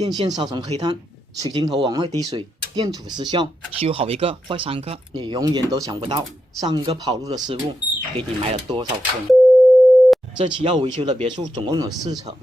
电线烧成黑炭，水晶头往外滴水，电阻失效，修好一个坏3个，你永远都想不到上个跑路的师傅给你埋了多少坑。这期要维修的别墅总共有4层，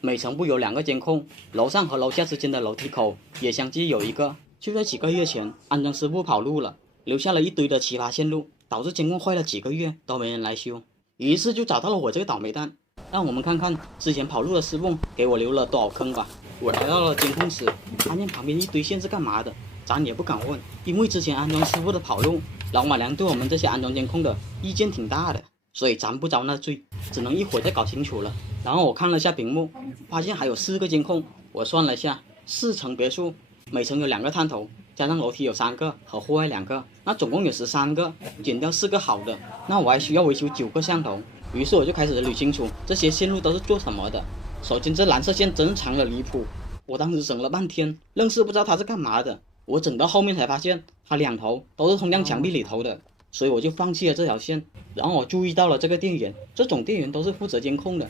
每层部有2个监控，楼上和楼下之间的楼梯口也相继有一个。就在几个月前，安装师傅跑路了，留下了一堆的奇葩线路，导致监控坏了几个月都没人来修，于是就找到了我这个倒霉蛋。让我们看看之前跑路的师傅给我留了多少坑吧。我来到了监控室，发现旁边一堆线是干嘛的，咱也不敢问，因为之前安装师傅的跑路，老马娘对我们这些安装监控的意见挺大的，所以咱不遭那罪，只能一会儿再搞清楚了。然后我看了下屏幕，发现还有4个监控，我算了一下，4层别墅，每层有2个探头，加上楼梯有3个和户外2个，那总共有13个，减掉4个好的，那我还需要维修9个摄像头。于是我就开始捋清楚这些线路都是做什么的。首先这蓝色线真长的离谱，我当时整了半天，愣是不知道它是干嘛的。我整到后面才发现，它2头都是通向墙壁里头的，所以我就放弃了这条线。然后我注意到了这个电源，这种电源都是负责监控的。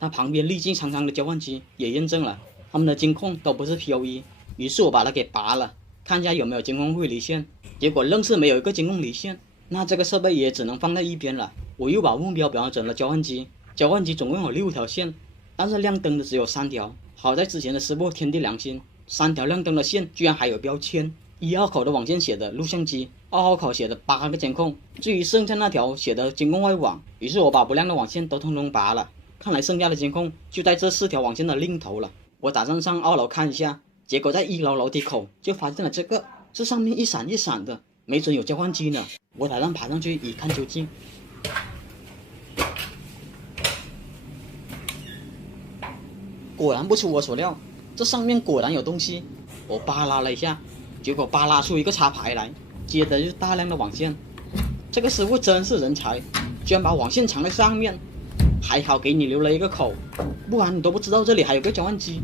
它旁边历经长长的交换机也验证了，他们的监控都不是 PoE。于是我把它给拔了，看一下有没有监控会离线，结果愣是没有一个监控离线。那这个设备也只能放在一边了。我又把目标标整了交换机，交换机总共有6条线，但是亮灯的只有3条。好在之前的师傅天地良心，3条亮灯的线居然还有标签，1号口的网线写的录像机，2号口写的8个监控，至于剩下那条写的监控外网。于是我把不亮的网线都通通拔了，看来剩下的监控就在这4条网线的另头了。我打算上2楼看一下，结果在1楼楼梯口就发现了这上面一闪一闪的，没准有交换机呢。我打算爬上去一看究竟。果然不出我所料，这上面果然有东西。我扒拉了一下，结果扒拉出一个插排来，接着就是大量的网线。这个师傅真是人才，居然把网线藏在上面，还好给你留了一个口，不然你都不知道这里还有个交换机。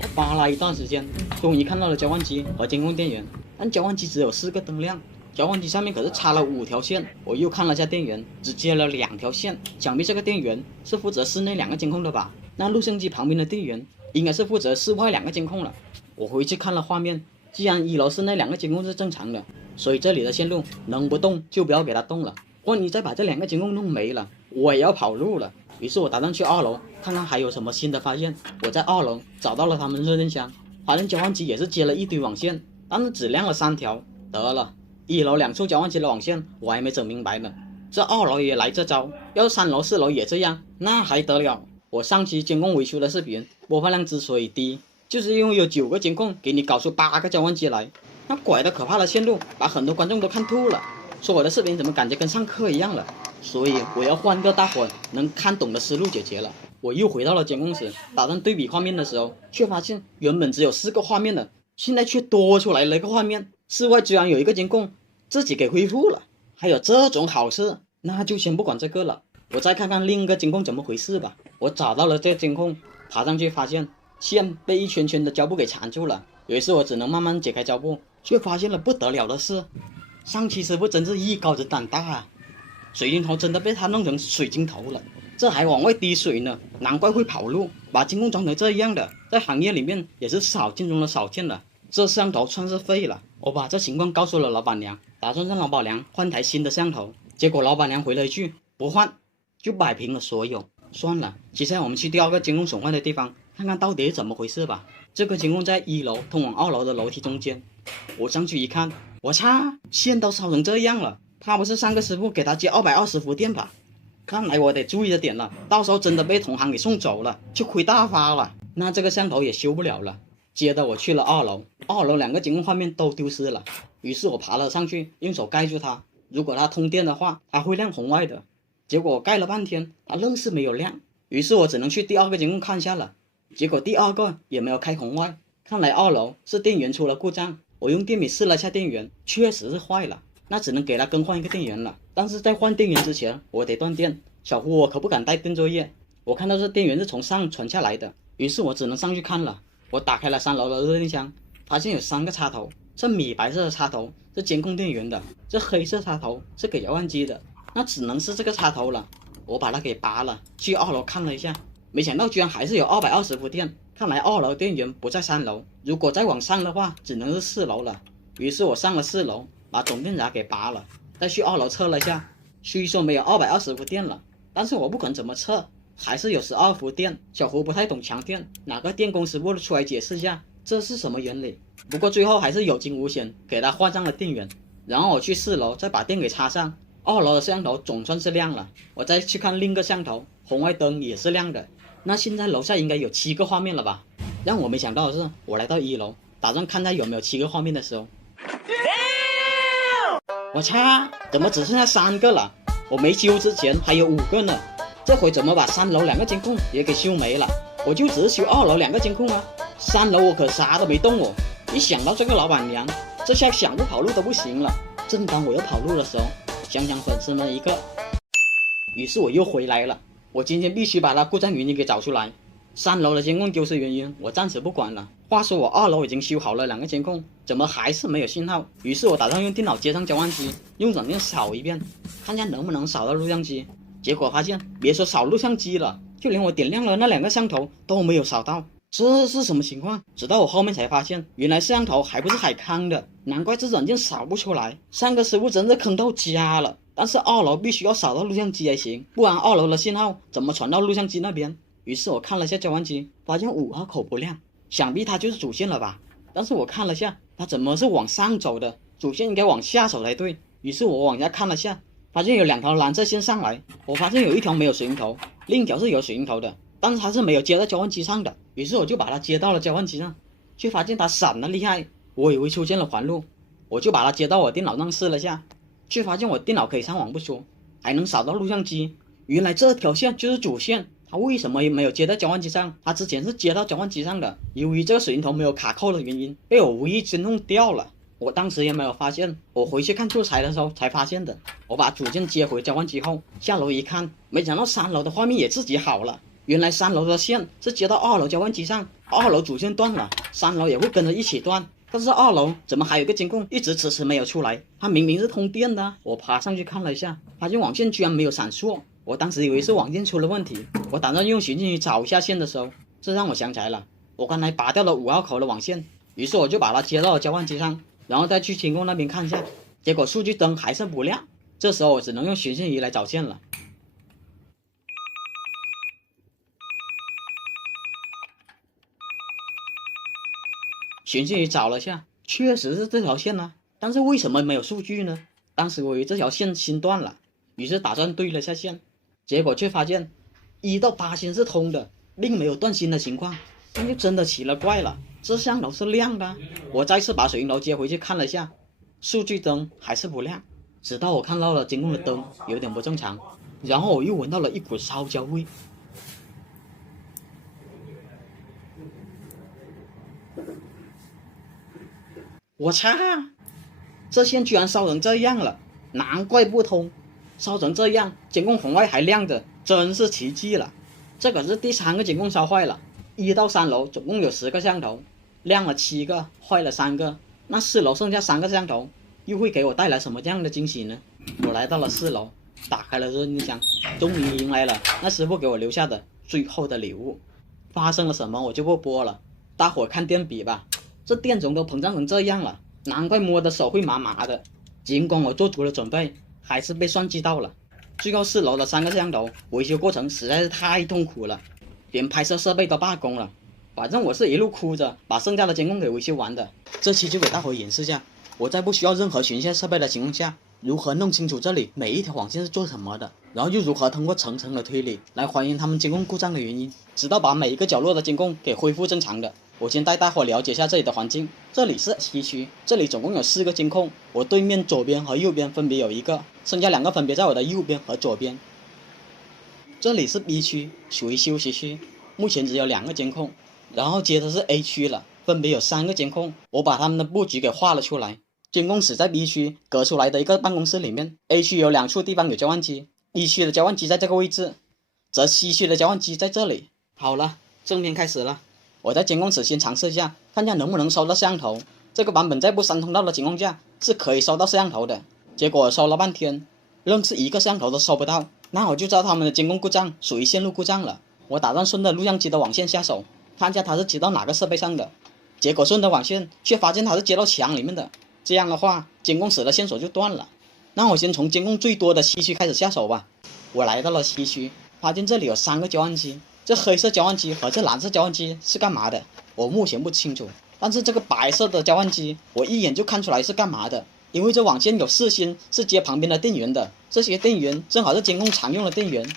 我扒拉一段时间，终于看到了交换机和监控电源，但交换机只有4个灯亮，交换机上面可是插了5条线。我又看了下电源，只接了2条线，想必这个电源是负责室内2个监控的吧。那录像机旁边的电源应该是负责室外2个监控了。我回去看了画面，既然1楼室内2个监控是正常的，所以这里的线路能不动就不要给它动了。万一再把这2个监控弄没了，我也要跑路了。于是我打算去2楼看看还有什么新的发现。我在2楼找到了他们热电箱，发现交换机也是接了一堆网线，但是只亮了3条。得了，1楼2处交换机的网线我还没整明白呢，这2楼也来这招，要是3楼4楼也这样，那还得了。我上期监控维修的视频播放量之所以低，就是因为有9个监控给你搞出8个交换机来，那拐的可怕的线路把很多观众都看吐了，说我的视频怎么感觉跟上课一样了。所以我要换个大伙能看懂的思路解决了。我又回到了监控室，打算对比画面的时候，却发现原本只有4个画面的，现在却多出来了一个画面，室外居然有一个监控自己给恢复了。还有这种好事，那就先不管这个了，我再看看另一个监控怎么回事吧。我找到了这个监控，爬上去发现线被一圈圈的胶布给缠住了，于是我只能慢慢解开胶布，却发现了不得了的事。上期师傅真是一高子胆大啊，水晶头真的被他弄成水晶头了，这还往外滴水呢，难怪会跑路，把监控装成这样的，在行业里面也是少见中的少见了。这摄像头算是废了。我把这情况告诉了老板娘，打算让老板娘换台新的摄像头，结果老板娘回了一句不换，就摆平了所有。算了，接下来我们去第2个监控损坏的地方看看到底是怎么回事吧。这个监控在1楼通往2楼的楼梯中间，我上去一看，我操，线都烧成这样了，他不是上个师傅给他接220伏电吧？看来我得注意着点了，到时候真的被同行给送走了，就亏大发了。那这个摄像头也修不了了。接着我去了2楼，2楼2个监控画面都丢失了，于是我爬了上去，用手盖住它，如果它通电的话，它会亮红外的。结果我盖了半天，它愣是没有亮，于是我只能去第2个监控看一下了。结果第2个也没有开红外，看来2楼是电源出了故障。我用电笔试了下电源，确实是坏了，那只能给它更换一个电源了。但是在换电源之前，我得断电，小胡我可不敢带电作业。我看到这电源是从上传下来的，于是我只能上去看了。我打开了3楼的热电箱，发现有3个插头，这米白色的插头是监控电源的，这黑色插头是给交换机的，那只能是这个插头了。我把它给拔了，去2楼看了一下，没想到居然还是有220伏电，看来2楼电源不在3楼，如果再往上的话，只能是4楼了。于是我上了4楼，把总电闸给拔了，再去2楼测了下，虽说没有220伏电了，但是我不管怎么测，还是有12伏电。小胡不太懂强电，哪个电工师傅出来解释一下这是什么原理？不过最后还是有惊无险，给他换上了电源。然后我去4楼再把电给插上，2楼的摄像头总算是亮了。我再去看另一个摄像头，红外灯也是亮的。那现在楼下应该有7个画面了吧？让我没想到的是，我来到1楼，打算看看有没有7个画面的时候，我操，怎么只剩下3个了？我没修之前还有5个呢，这回怎么把3楼2个监控也给修没了？我就只是修2楼2个监控啊，3楼我可啥都没动哦。一想到这个老板娘，这下想不跑路都不行了。正当我要跑路的时候，想想粉丝们一个，于是我又回来了。我今天必须把它故障原因给找出来。3楼的监控丢失原因我暂时不管了。话说我2楼已经修好了2个监控，怎么还是没有信号？于是我打算用电脑接上交换机，用软件扫一遍，看下能不能扫到录像机。结果发现，别说扫录像机了，就连我点亮了那2个摄像头都没有扫到。这是什么情况？直到我后面才发现，原来摄像头还不是海康的，难怪这软件扫不出来。上个师傅真是坑到家了。但是2楼必须要扫到录像机才行，不然2楼的信号怎么传到录像机那边？于是我看了下交换机，发现5号口不亮，想必它就是主线了吧？但是我看了下，它怎么是往上走的？主线应该往下走才对。于是我往下看了下，发现有2条蓝色线上来，我发现有一条没有水银头，另一条是有水银头的，但是它是没有接到交换机上的。于是我就把它接到了交换机上，却发现它闪得厉害，我以为出现了环路，我就把它接到我电脑上试了下，却发现我电脑可以上网不说，还能扫到录像机。原来这条线就是主线，它为什么也没有接到交换机上？它之前是接到交换机上的，由于这个水银头没有卡扣的原因，被我无意间弄掉了。我当时也没有发现，我回去看素材的时候才发现的。我把主线接回交换机后，下楼一看，没想到3楼的画面也自己好了。原来3楼的线是接到2楼交换机上，2楼主线断了，3楼也会跟着一起断。但是2楼怎么还有个监控一直迟迟没有出来？它明明是通电的。我爬上去看了一下，发现网线居然没有闪烁。我当时以为是网线出了问题，我打算用寻迹仪找一下线的时候，这让我想起来了，我刚才拔掉了5号口的网线。于是我就把它接到了交换机上，然后再去监控那边看一下，结果数据灯还是不亮。这时候我只能用寻迹仪来找线了。寻迹仪找了下，确实是这条线啊，但是为什么没有数据呢？当时我以为这条线新断了，于是打算对了下线，结果却发现1到8线是通的，并没有断线的情况，那就真的奇了怪了。这摄像头是亮的，我再次把水银头接回去看了下，数据灯还是不亮，直到我看到了监控的灯有点不正常，然后我又闻到了一股烧焦味。我操！这线居然烧成这样了，难怪不通。烧成这样，监控红外还亮着，真是奇迹了。这可是第3个监控烧坏了。1到3楼总共有10个摄像头，亮了7个，坏了3个。那4楼剩下3个摄像头，又会给我带来什么样的惊喜呢？我来到了4楼，打开了热音箱，终于迎来了那师傅给我留下的最后的礼物。发生了什么我就不播了，大伙看电笔吧。这电容都膨胀成这样了，难怪摸的手会麻麻的。尽管我做足了准备，还是被算计到了。最后4楼的3个摄像头维修过程实在是太痛苦了，连拍摄设备都罢工了。反正我是一路哭着把剩下的监控给维修完的。这期就给大伙演示下，我在不需要任何巡线设备的情况下，如何弄清楚这里每一条网线是做什么的，然后又如何通过层层的推理来还原他们监控故障的原因，直到把每一个角落的监控给恢复正常的。我先带大伙了解一下这里的环境。这里是西区，这里总共有4个监控，我对面左边和右边分别有1个，剩下2个分别在我的右边和左边。这里是 B 区，属于休息区，目前只有2个监控。然后接着是 A 区了，分别有3个监控，我把他们的布局给画了出来。监控室在 B 区隔出来的一个办公室里面， A 区有2处地方有交换机， B 区的交换机在这个位置，则西区的交换机在这里。好了，正片开始了。我在监控室先尝试一下，看下能不能收到摄像头。这个版本在不删通道的情况下是可以收到摄像头的。结果收了半天，愣是1个摄像头都收不到。那我就知道他们的监控故障属于线路故障了。我打算顺着录像机的网线下手，看下它是接到哪个设备上的。结果顺着网线，却发现它是接到墙里面的。这样的话，监控室的线索就断了。那我先从监控最多的西区开始下手吧。我来到了西区，发现这里有3个交换机。这黑色交换机和这蓝色交换机是干嘛的？我目前不清楚。但是这个白色的交换机，我一眼就看出来是干嘛的。因为这网线有4芯是接旁边的电源的，这些电源正好是监控常用的电源，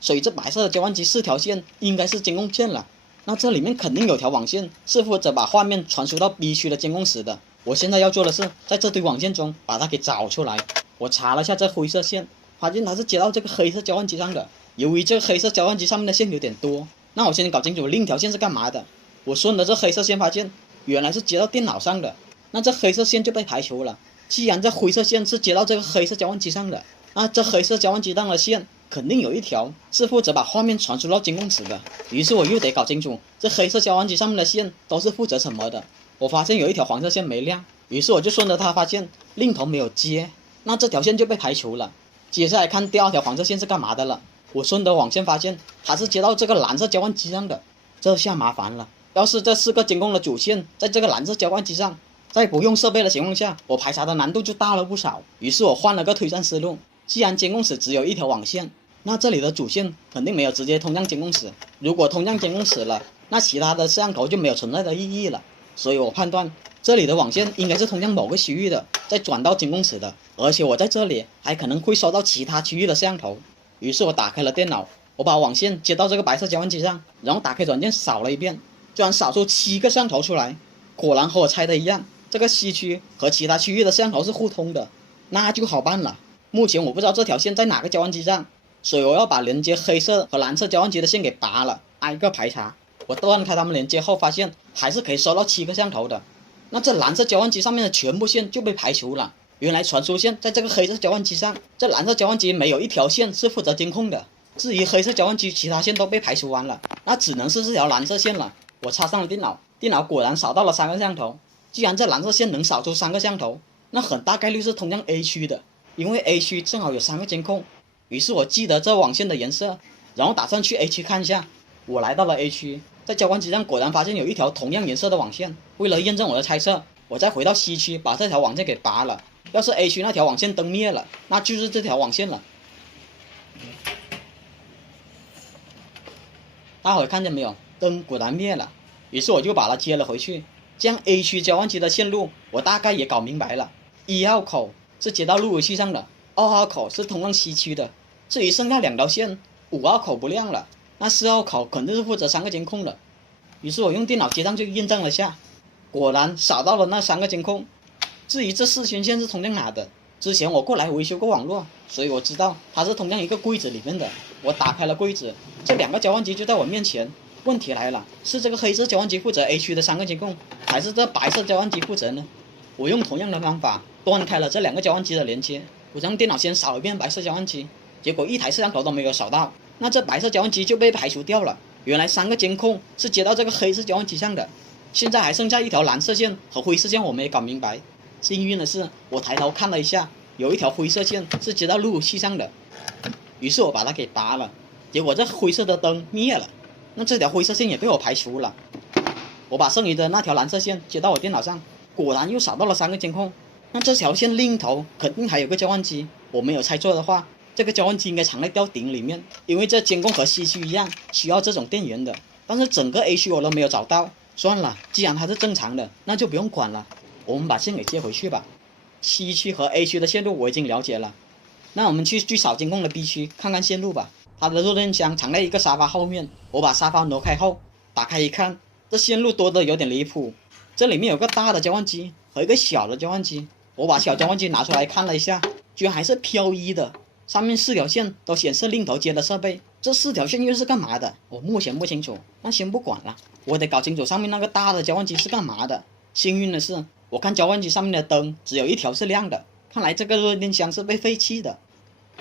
所以这白色的交换机4条线应该是监控线了。那这里面肯定有条网线是负责把画面传输到 B 区的监控室的。我现在要做的是在这堆网线中把它给找出来。我查了下这灰色线，发现它是接到这个黑色交换机上的。由于这个黑色交换机上面的线有点多，那我先搞清楚另一条线是干嘛的。我顺着这黑色线发现，原来是接到电脑上的。那这黑色线就被排除了。既然这灰色线是接到这个黑色交换机上的，那这黑色交换机上的线肯定有一条是负责把画面传输到监控室的。于是我又得搞清楚这黑色交换机上面的线都是负责什么的。我发现有一条黄色线没亮，于是我就顺着它发现另头没有接，那这条线就被排除了。接下来看第2条黄色线是干嘛的了。我顺着网线发现它是接到这个蓝色交换机上的，这下麻烦了。要是这4个监控的主线在这个蓝色交换机上，在不用设备的情况下，我排查的难度就大了不少。于是我换了个推断思路，既然监控室只有1条网线，那这里的主线肯定没有直接通向监控室。如果通向监控室了，那其他的摄像头就没有存在的意义了。所以我判断这里的网线应该是通向某个区域的，再转到监控室的。而且我在这里还可能会收到其他区域的摄像头。于是我打开了电脑，我把网线接到这个白色交换机上，然后打开软件扫了一遍，居然扫出7个摄像头出来。果然和我猜的一样，这个西区和其他区域的摄像头是互通的，那就好办了。目前我不知道这条线在哪个交换机上，所以我要把连接黑色和蓝色交换机的线给拔了，挨个排查。我断开它们连接后，发现还是可以收到7个摄像头的。那这蓝色交换机上面的全部线就被排除了。原来传输线在这个黑色交换机上，这蓝色交换机没有一条线是负责监控的。至于黑色交换机，其他线都被排除完了，那只能是这条蓝色线了。我插上了电脑，电脑果然扫到了3个摄像头。既然这蓝色线能扫出3个摄像头，那很大概率是通向 A 区的，因为 A 区正好有3个监控。于是我记得这网线的颜色，然后打算去 A 区看一下。我来到了 A 区，在交换机上果然发现有一条同样颜色的网线。为了验证我的猜测，我再回到 C 区把这条网线给拔了。要是 A 区那条网线灯灭了，那就是这条网线了。大伙看见没有？灯果然灭了。于是我就把它接了回去。这样 A 区交换机的线路我大概也搞明白了。1号口是接到路由器上的，2号口是通往西区的。至于剩下2条线，5号口不亮了，那4号口肯定是负责3个监控的。于是我用电脑接上去验证了下，果然扫到了那3个监控。至于这4根线是通向哪的，之前我过来维修过网络，所以我知道它是通向一个柜子里面的。我打开了柜子，这2个交换机就在我面前。问题来了，是这个黑色交换机负责 A 区的3个监控，还是这白色交换机负责呢？我用同样的方法断开了这2个交换机的连接。我让电脑先扫一遍白色交换机，结果1台摄像头都没有扫到，那这白色交换机就被排除掉了。原来3个监控是接到这个黑色交换机上的。现在还剩下1条蓝色线和灰色线，我没搞明白。幸运的是，我抬头看了一下，有一条灰色线是接到路由器上的，于是我把它给拔了。结果这灰色的灯灭了，那这条灰色线也被我排除了。我把剩余的那条蓝色线接到我电脑上，果然又扫到了3个监控。那这条线另一头肯定还有个交换机，我没有猜错的话，这个交换机应该藏在吊顶里面，因为这监控和西区一样需要这种电源的。但是整个 A 区我都没有找到，算了，既然它是正常的，那就不用管了。我们把线给接回去吧。西区和 A 区的线路我已经了解了，那我们去最少监控的 B 区看看线路吧。它的弱电箱藏在一个沙发后面，我把沙发挪开后，打开一看，这线路多得有点离谱。这里面有个大的交换机和一个小的交换机，我把小交换机拿出来看了一下，居然还是漂移的，上面4条线都显示另头接的设备。这4条线又是干嘛的？我目前不清楚，那先不管了，我得搞清楚上面那个大的交换机是干嘛的。幸运的是，我看交换机上面的灯只有1条是亮的，看来这个弱电箱是被废弃的。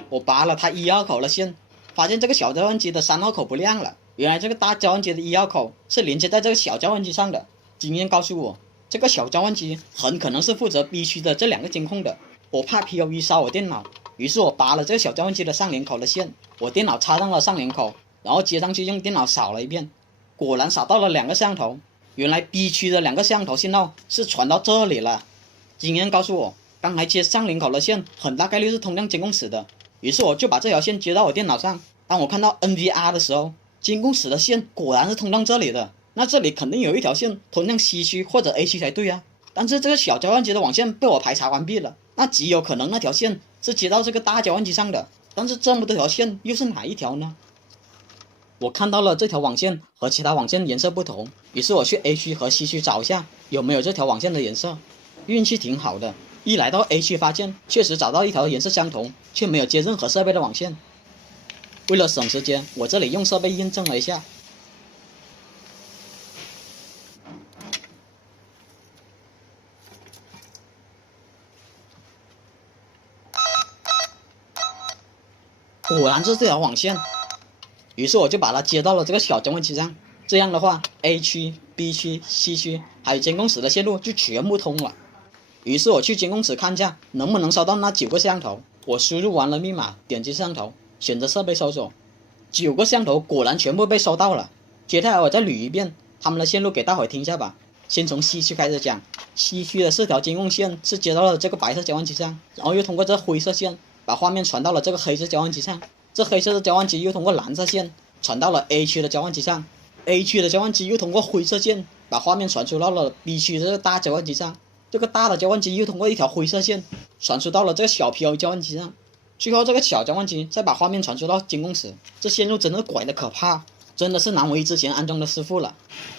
我拔了它1号口的线，发现这个小交换机的3号口不亮了。原来这个大交换机的1号口是连接在这个小交换机上的。经验告诉我，这个小交换机很可能是负责 B 区的这2个监控的。我怕 POE 烧我电脑，于是我拔了这个小交换机的上连口的线，我电脑插上了上连口，然后接上去用电脑扫了一遍，果然扫到了2个摄像头，原来 B 区的2个摄像头信号是传到这里了。经验告诉我，刚才接上领口的线很大概率是通向监控室的，于是我就把这条线接到我电脑上。当我看到 NVR 的时候，监控室的线果然是通向这里的，那这里肯定有一条线通向 C 区或者 A 区才对啊。但是这个小交换机的网线被我排查完毕了，那极有可能那条线是接到这个大交换机上的，但是这么多条线又是哪一条呢？我看到了这条网线和其他网线颜色不同，于是我去 A 区和 C 区找一下有没有这条网线的颜色。运气挺好的，一来到 A 区发现确实找到一条颜色相同却没有接任何设备的网线。为了省时间，我这里用设备验证了一下，果然是这条网线。于是我就把它接到了这个小交换机上，这样的话 A 区、B 区、C 区还有监控室的线路就全部通了。于是我去监控室看一下能不能收到那9个摄像头。我输入完了密码，点击摄像头，选择设备搜索，9个摄像头果然全部被收到了。接下来我再捋一遍他们的线路给大伙听一下吧。先从 C 区开始讲， C 区的4条监控线是接到了这个白色交换机上，然后又通过这灰色线把画面传到了这个黑色交换机上，这黑色的交换机又通过蓝色线传到了 A 区的交换机上， A 区的交换机又通过灰色线把画面传输到了 B 区的这个大交换机上，这个大的交换机又通过一条灰色线传输到了这个小 PO 交换机上，最后这个小交换机再把画面传输到监控室。这线路真的拐得可怕，真的是难为之前安装的师傅了。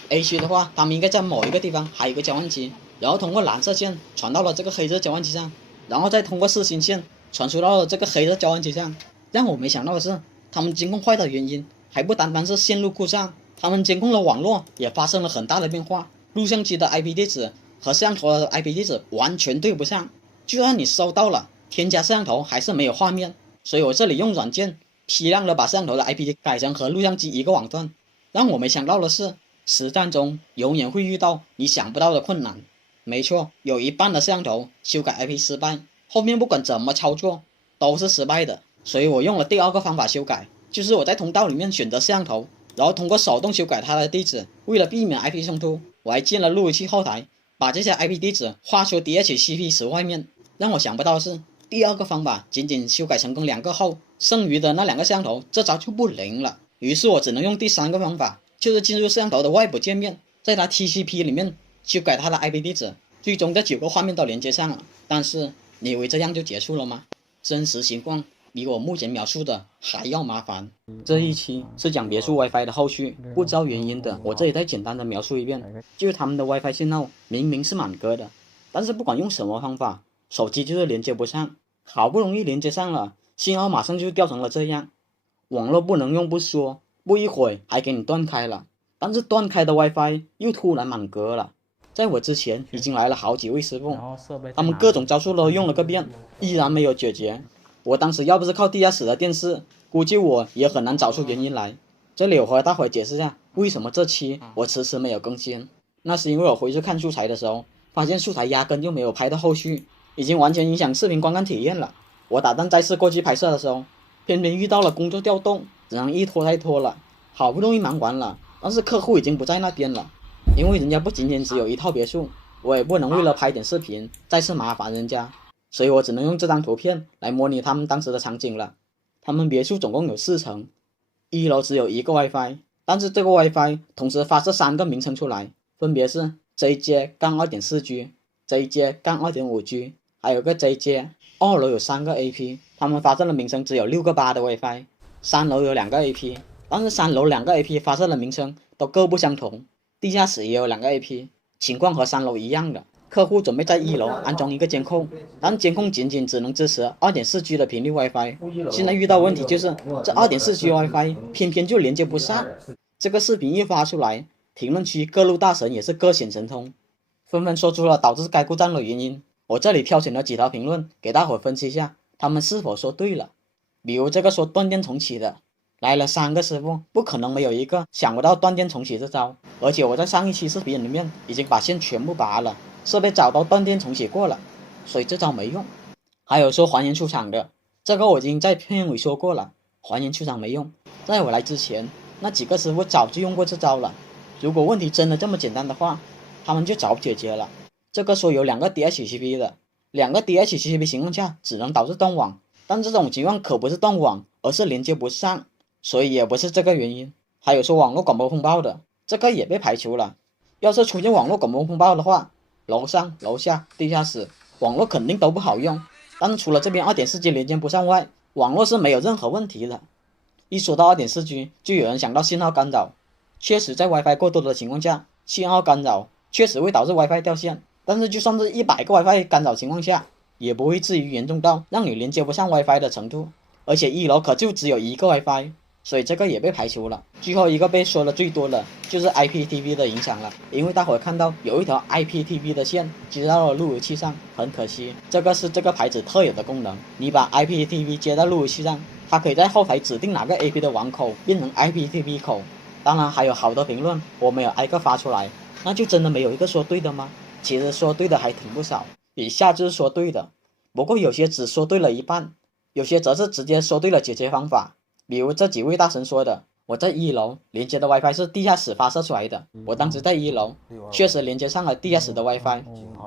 A 区的话，他们应该在某一个地方还有一个交换机，然后通过蓝色线传到了这个黑色交换机上，然后再通过4星线传输到了这个黑色交换机上。让我没想到的是，他们监控坏的原因还不单单是线路故障，他们监控的网络也发生了很大的变化，录像机的 IP 地址和摄像头的 IP 地址完全对不上，就算你收到了添加摄像头还是没有画面。所以我这里用软件批量的把摄像头的 IP 改成和录像机一个网段。让我没想到的是，实战中永远会遇到你想不到的困难。没错，有一半的摄像头修改 IP 失败，后面不管怎么操作都是失败的。所以我用了第2个方法修改，就是我在通道里面选择摄像头，然后通过手动修改它的地址。为了避免 IP 冲突，我还建了路由器后台，把这些 IP 地址画出 DHCP 十外面。让我想不到的是，第2个方法仅仅修改成功2个后，剩余的那2个摄像头这招就不灵了。于是我只能用第3个方法，就是进入摄像头的外部界面，在它 TCP 里面修改它的 IP 地址，最终这9个画面都连接上了。但是你以为这样就结束了吗？真实情况比我目前描述的还要麻烦。这一期是讲别墅 WiFi 的后续，不知道原因的，我这里再简单的描述一遍，就是他们的 WiFi 信号明明是满格的，但是不管用什么方法，手机就是连接不上，好不容易连接上了，信号马上就掉成了这样。网络不能用不说，不一会还给你断开了，但是断开的 WiFi 又突然满格了。在我之前已经来了好几位师傅，他们各种招数都用了个遍，依然没有解决。我当时要不是靠地下室的电视，估计我也很难找出原因来。这里我和大伙解释一下，为什么这期我迟迟没有更新。那是因为我回去看素材的时候，发现素材压根就没有拍到后续，已经完全影响视频观看体验了。我打算再次过去拍摄的时候，偏偏遇到了工作调动，只能一拖再拖了。好不容易忙完了，但是客户已经不在那边了，因为人家不仅仅只有一套别墅，我也不能为了拍点视频再次麻烦人家，所以我只能用这张图片来模拟他们当时的场景了。他们别墅总共有4层，1楼只有1个 WiFi， 但是这个 WiFi 同时发射3个名称出来，分别是 JJ-2.4G、JJ-2.5G， 还有个 JJ。 2楼有3个 AP， 他们发射的名称只有6个8的 WiFi， 3楼有2个 AP， 但是3楼2个 AP 发射的名称都各不相同。地下室也有2个 AP， 情况和3楼一样的。客户准备在1楼安装一个监控，但监控仅仅只能支持 2.4G 的频率 WiFi， 现在遇到问题就是这 2.4G WiFi 偏偏就连接不上。这个视频一发出来，评论区各路大神也是各显神通，纷纷说出了导致该故障的原因。我这里挑选了几条评论给大伙分析一下，他们是否说对了。比如这个说断电重启的，来了3个师傅，不可能没有一个想不到断电重启这招，而且我在上一期视频里面已经把线全部拔了，设备找到断电重启过了，所以这招没用。还有说还原出厂的，这个我已经在片尾说过了，还原出厂没用。在我来之前，那几个师傅早就用过这招了，如果问题真的这么简单的话，他们就早解决了。这个说有2个 DHCP 的，2个 DHCP 情况下只能导致断网，但这种情况可不是断网，而是连接不上，所以也不是这个原因。还有说网络广播风暴的，这个也被排除了。要是出现网络广播风暴的话，楼上楼下地下室网络肯定都不好用，但是除了这边 2.4G 连接不上外，网络是没有任何问题的。一说到 2.4G 就有人想到信号干扰，确实在 WiFi 过多的情况下，信号干扰确实会导致 WiFi 掉线，但是就算是100个 WiFi 干扰情况下，也不会至于严重到让你连接不上 WiFi 的程度，而且1楼可就只有1个 WiFi， 所以这个也被排除了。最后一个被说的最多的就是 IPTV 的影响了，因为大伙看到有一条 IPTV 的线接到了路由器上，很可惜，这个是这个牌子特有的功能，你把 IPTV 接到路由器上，它可以在后台指定哪个 AP 的网口变成 IPTV 口。当然还有好多评论我没有挨个发出来，那就真的没有一个说对的吗？其实说对的还挺不少，以下就是说对的，不过有些只说对了一半，有些则是直接说对了解决方法。比如这几位大神说的，我在1楼连接的 WiFi 是地下室发射出来的，我当时在1楼确实连接上了地下室的 WiFi，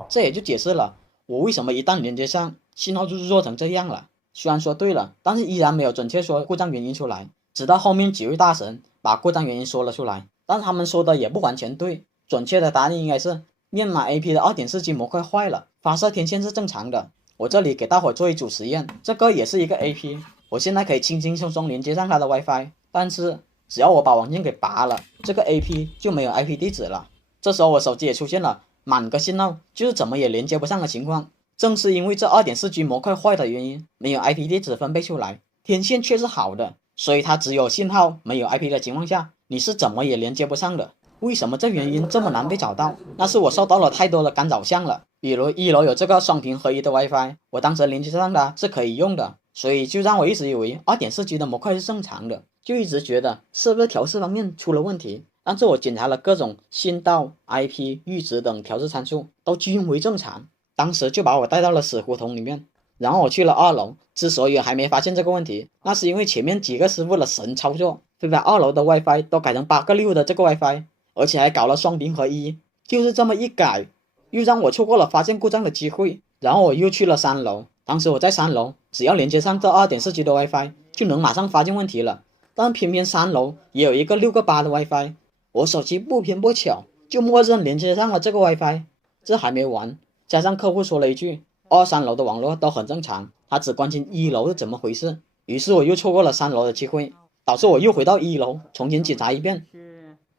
这也就解释了我为什么一旦连接上信号就是弱成这样了。虽然说对了，但是依然没有准确说故障原因出来，直到后面几位大神把故障原因说了出来，但他们说的也不完全对，准确的答案应该是面码 AP 的 2.4G 模块坏了，发射天线是正常的。我这里给大伙做一组实验，这个也是一个 AP， 我现在可以轻轻松松连接上它的 WiFi， 但是只要我把网线给拔了，这个 AP 就没有 IP 地址了。这时候我手机也出现了满个信号就是怎么也连接不上的情况，正是因为这 2.4G 模块坏的原因，没有 IP 地址分配出来，天线却是好的，所以它只有信号没有 IP 的情况下，你是怎么也连接不上的。为什么这原因这么难被找到？那是我受到了太多的干扰项了。比如1楼有这个双频合一的 WiFi， 我当时连接上它是可以用的，所以就让我一直以为 2.4G 的模块是正常的，就一直觉得是不是调试方面出了问题。但是我检查了各种信道、IP、阈值等调试参数，都均为正常。当时就把我带到了死胡同里面，然后我去了2楼，之所以还没发现这个问题，那是因为前面几个师傅的神操作，非把2楼的 WiFi 都改成8个6的这个 WiFi， 而且还搞了双频合一，就是这么一改，又让我错过了发现故障的机会。然后我又去了3楼，当时我在3楼，只要连接上这 2.4G 的 WiFi 就能马上发现问题了，但偏偏3楼也有一个6个8的 WiFi， 我手机不偏不巧就默认连接上了这个 WiFi。这还没完，加上客户说了一句2、3楼的网络都很正常，他只关心1楼是怎么回事，于是我又错过了3楼的机会，导致我又回到1楼重新检查一遍。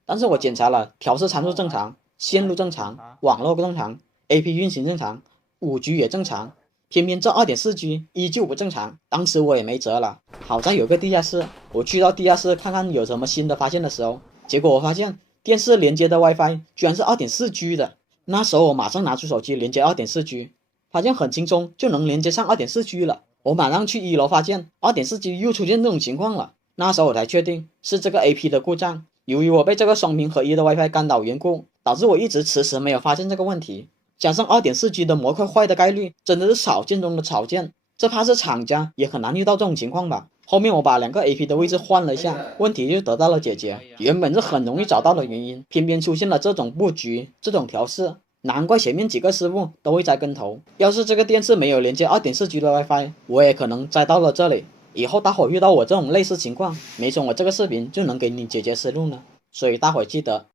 但是我检查了调试参数正常，线路正常，网络正常， AP 运行正常，5G 也正常，偏偏这 2.4G 依旧不正常。当时我也没辙了，好在有个地下室，我去到地下室看看有什么新的发现的时候，结果我发现电视连接的 WiFi 居然是 2.4G 的。那时候我马上拿出手机连接 2.4G， 发现很轻松就能连接上 2.4G 了。我马上去1楼发现 2.4G 又出现这种情况了，那时候我才确定是这个 AP 的故障。由于我被这个双频合一的 WiFi 干扰缘故，导致我一直迟迟没有发现这个问题，加上 2.4G 的模块坏的概率真的是少见中的少见，这怕是厂家也很难遇到这种情况吧。后面我把2个 AP 的位置换了一下，问题就得到了解决。原本是很容易找到的原因，偏偏出现了这种布局，这种调试，难怪前面几个师傅都会栽跟头。要是这个电视没有连接 2.4G 的 WiFi， 我也可能栽到了这里。以后大伙遇到我这种类似情况，没准我这个视频就能给你解决思路呢。所以大伙记得